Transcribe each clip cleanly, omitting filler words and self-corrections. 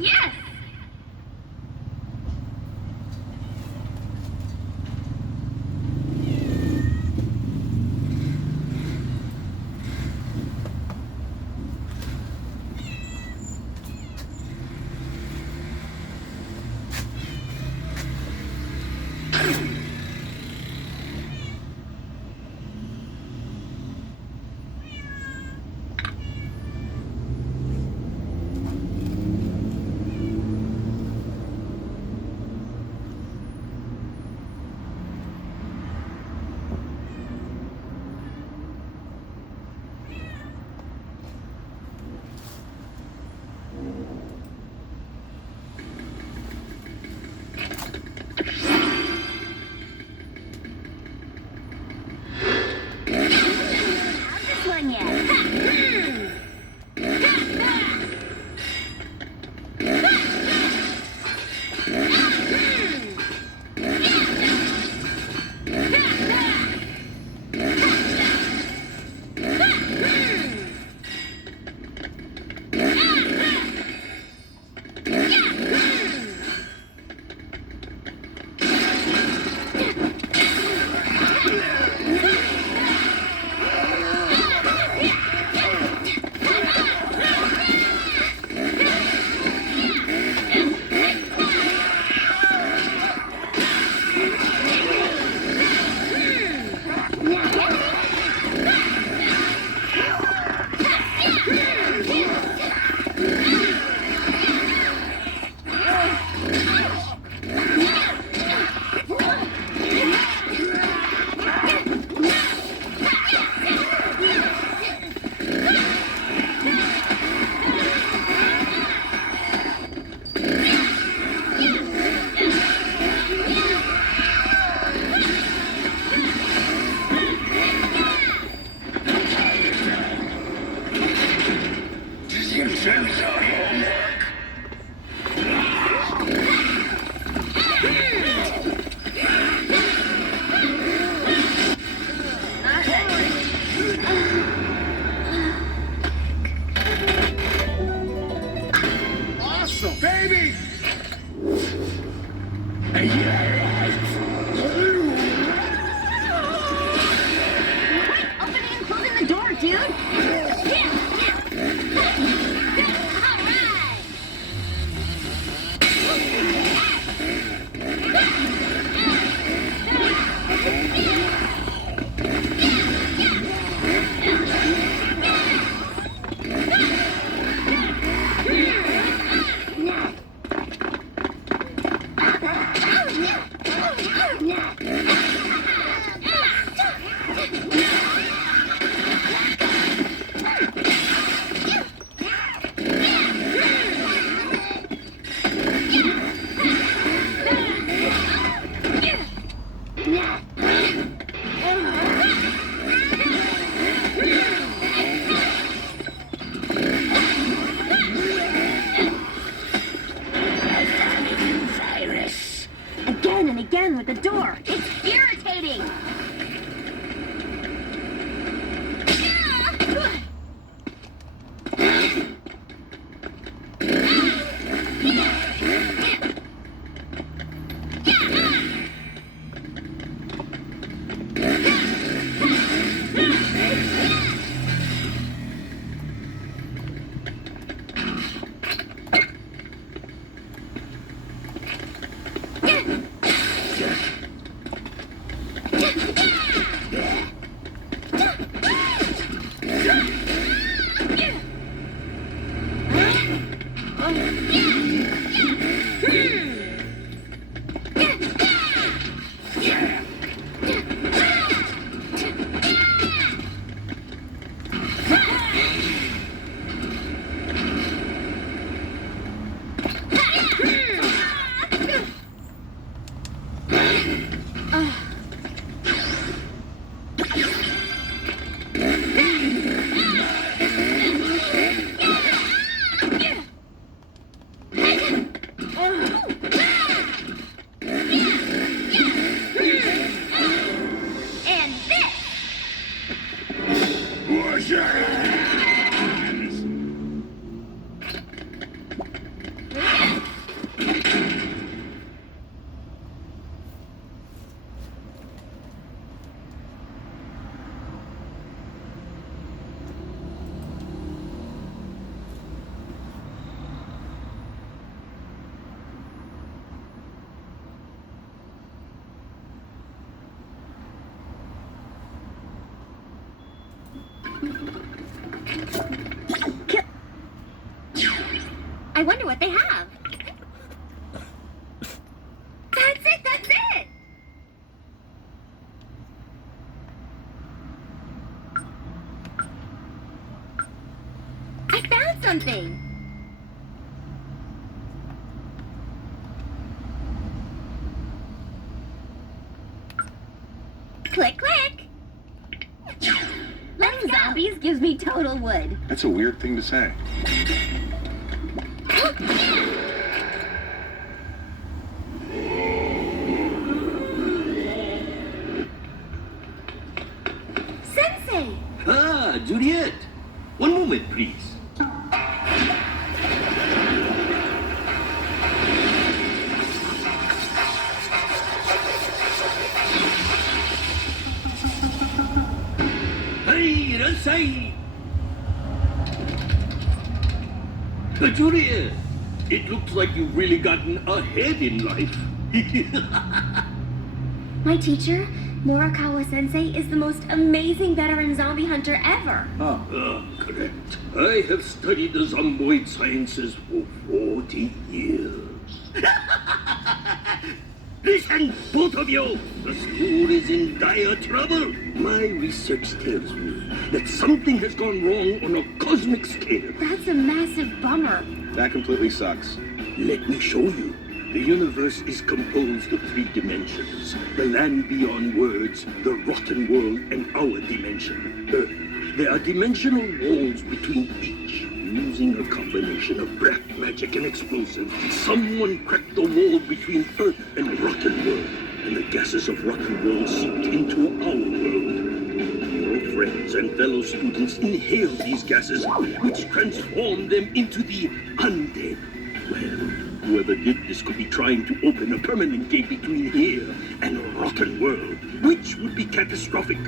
Yes! I wonder what they have. That's it, that's it! I found something! Click, click! Letting zombies gives me total wood. That's a weird thing to say. Sensei! Ah, Juliet. One moment, please. Hey, Rasai! Juliet, it looks like you've really gotten ahead in life. My teacher, Morikawa-sensei, is the most amazing veteran zombie hunter ever. Correct. I have studied the zomboid sciences for 40 years. Listen, both of you! The school is in dire trouble. My research tells me that something has gone wrong on a cosmic scale. That's a massive bummer. That completely sucks. Let me show you. The universe is composed of 3 dimensions. The land beyond words, the rotten world, and our dimension, Earth. There are dimensional walls between each. Using a combination of breath, magic, and explosives, someone cracked the wall between Earth and rotten world. And the gases of rotten world seeped into our world. Your friends and fellow students inhaled these gases, which transformed them into the undead. Well, whoever did this could be trying to open a permanent gate between here and a rotten world, which would be catastrophic.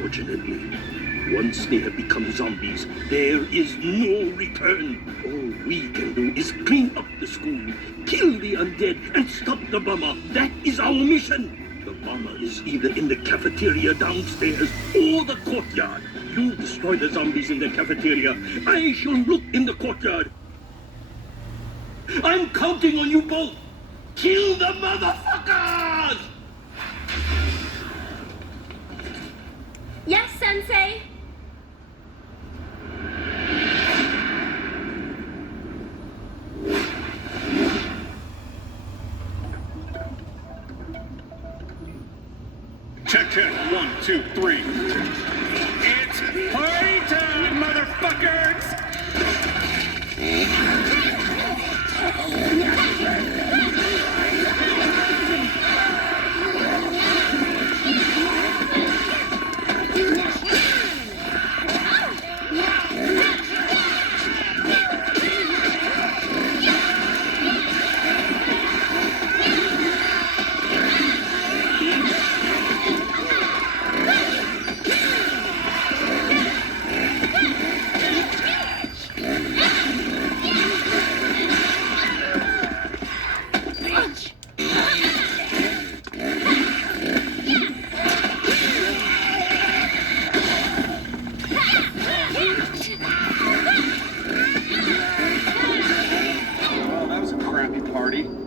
Fortunately, once they have become zombies, there is no return. All we can do is clean up the school, kill the undead, and stop the bomber. That is our mission. The bomber is either in the cafeteria downstairs or the courtyard. You destroy the zombies in the cafeteria. I shall look in the courtyard. I'm counting on you both. Kill the motherfuckers! Yes, Sensei! Check, check. 1, 2, 3. It's party time, motherfuckers!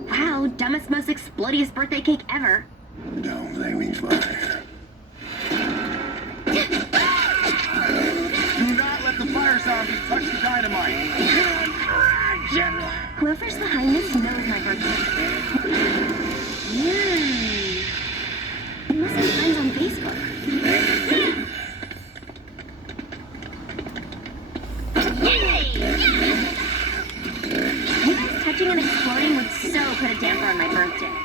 Wow, dumbest, most explodious birthday cake ever. Don't make me fire. Do not let the fire zombies touch the dynamite. Whoever's behind this knows my birthday. We must be friends on Facebook. You guys touching and exploding would so put a damper on my birthday.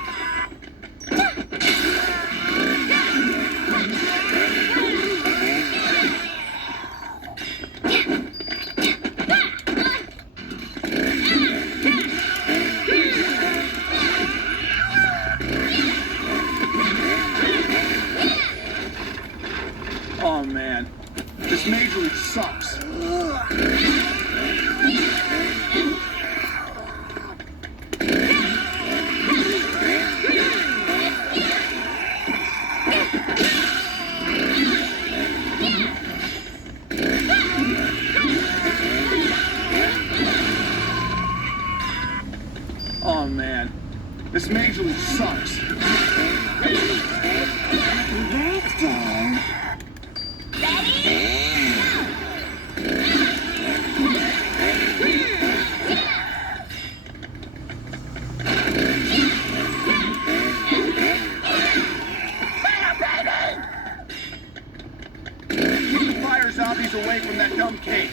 Oh man, this majorly sucks. zombies away from that dumb cake.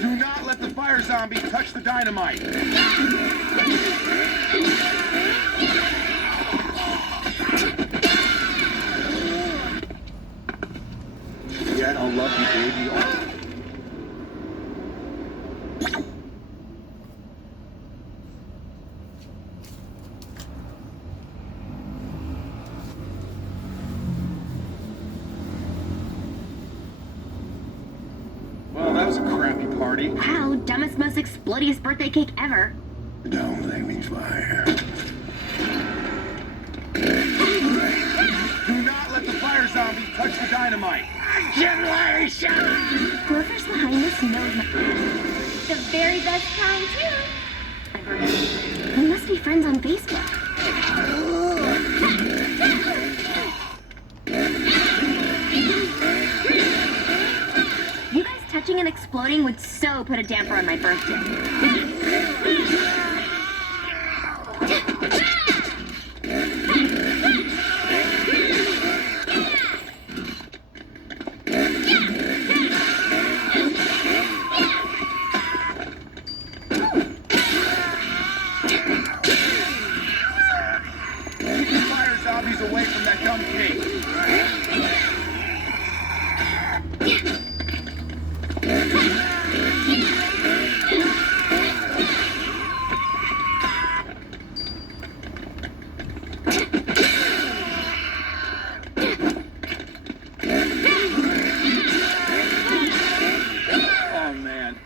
Do not let the fire zombie touch the dynamite. Yet I'll love you, baby. Well, that was a crappy party. Wow, dumbest, most explodious birthday cake ever. Don't make me fire. Do not let the fire zombie touch the dynamite. Generation! Whoever's behind this knows the very best kind, too. We must be friends on Facebook. You guys touching and exploding would so put a damper on my birthday. Keep the fire zombies away from that dumb cake. Oh man,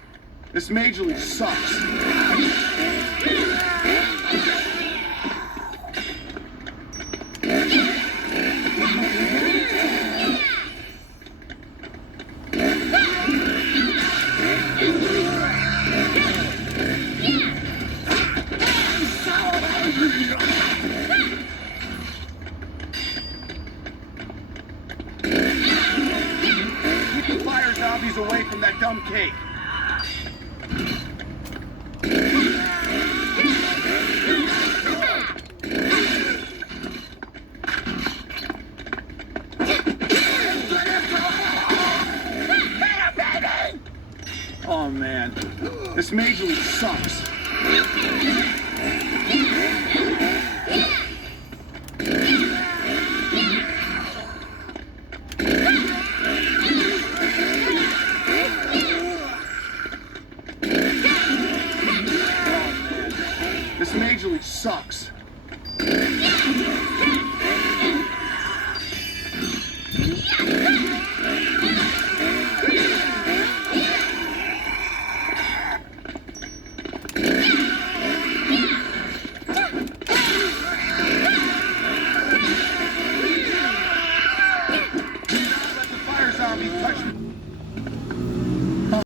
this majorly sucks. Keep the fire zombies away from that dumb cake. Oh man, this majorly sucks. This majorly sucks.